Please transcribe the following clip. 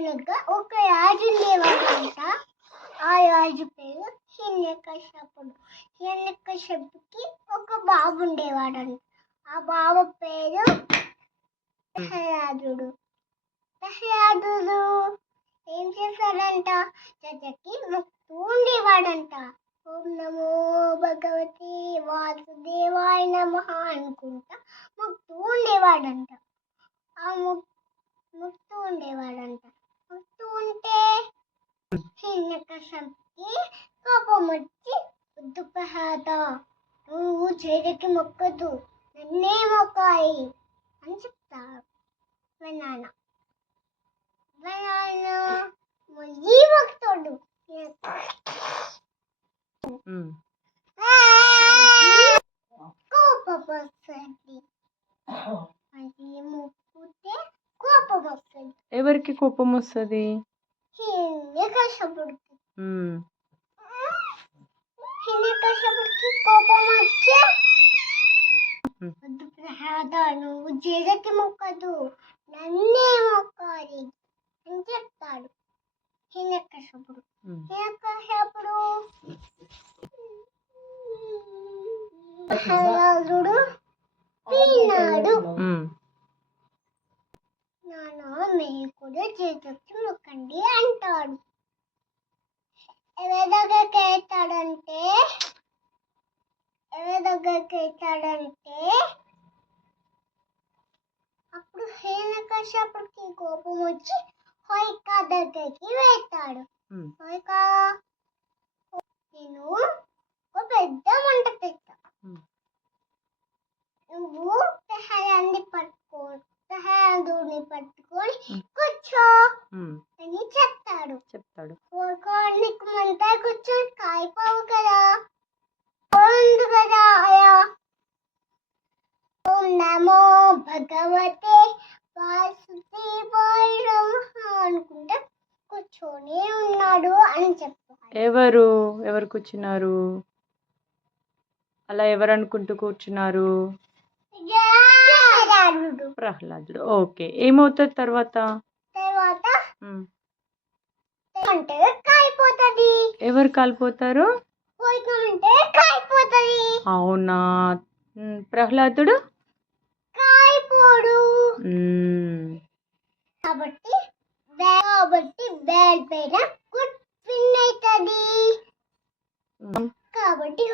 అనగా ఒక రాజు ఉండేవాడంట. ఆ రాజు పేరు హిరణ్యకశపుడు. హిరణ్యకశపుకి ఒక బాబు ఉండేవాడంట. ఆ బాబు పేరు ప్రహ్లాదుడు. ప్రహ్లాదుడు ఏం చేశాడంట, జగకి మొక్కుతూ ఉండేవాడంట. ఓం నమో భగవతి వాసుదేవాయ నమః అనుకుంటా మొక్కుతూ ఉండేవాడంట. మొక్కుతూ ఉంటే హిరణ్యకశపుకి కోపం వచ్చి, వద్దు ప్రహ్లాద, నువ్వు జగకి మొక్కదు, నన్నే మొక్కాలి అని చెప్తారు. మొయ్యి మొక్కుతాడు. కోపం వస్తుంది. అది మొక్కుతే కోపం వస్తుంది. ఎవరికి కోపం వస్తుంది? హిరణ్యకశపుడికి. హిరణ్యకశపుడికి కోపం వచ్చి, వద్దు ప్రహ్లాద, నువ్వు జగకి మొక్కదు, నన్నే మొక్కాలి అని చెప్తాడు హిరణ్యకశపుడు. ప్రహ్లాదుడు విన్నాడు. నాన్న మీరు కూడా జగకి మొక్కండి అంటాడు. ఎవరి దగ్గరికి వెళ్తాడంటే అప్పుడు హిరణ్యకశపుడికి కోపం వచ్చి హోయిక దగ్గరికి వెళ్తాడు. హోయిక, నేను ఒక పెద్ద మంట పెట్టా, నువ్వు ప్రహ్లాదుని పట్టుకొని కూర్చో అని చెప్తాడు. హోయిక, నీకు మంట కూర్చొని కాయిపోవు కదా, పోయింది కదా అయ్యా. ఓం నమో భగవతే వాసుదేవాయ నమః అనుకుంటా కూర్చొని ఉన్నాడు అని చెప్తాడు. ఎవరు కూర్చున్నారు? అలా ఎవరు అనుకుంటూ కూర్చున్నారు? ప్రహ్లాదుడు. ఓకే, ఏమవుతుంది తర్వాత? కాలిపోతుంది. ఎవరు కాలిపోతారు? అవునా? ప్రహ్లాదుడు కాలిపోడు. కాబట్టి బ్యాల్ పైన గుడ్ విన్ అవుతుంది. కాబట్టి